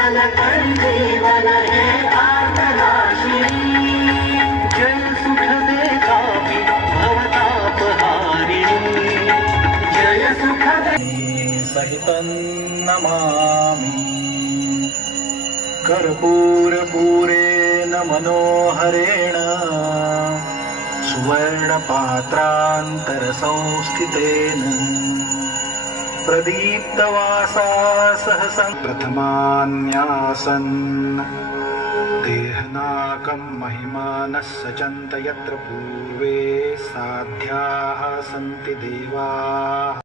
जीवन हे आर्तनाशी जय सुख दे कामी भवतापहारिणी जय सुख दे सहितं नमामि कर्पूरपूरेण मनोहरेण सुवर्णपात्रान्तरसंस्थितेन प्रदीप्तवासा सहसं प्रथमान्यासन् देहनाकं महिमानः सचन्त यत्र पूर्वे साध्याः सन्ति देवाः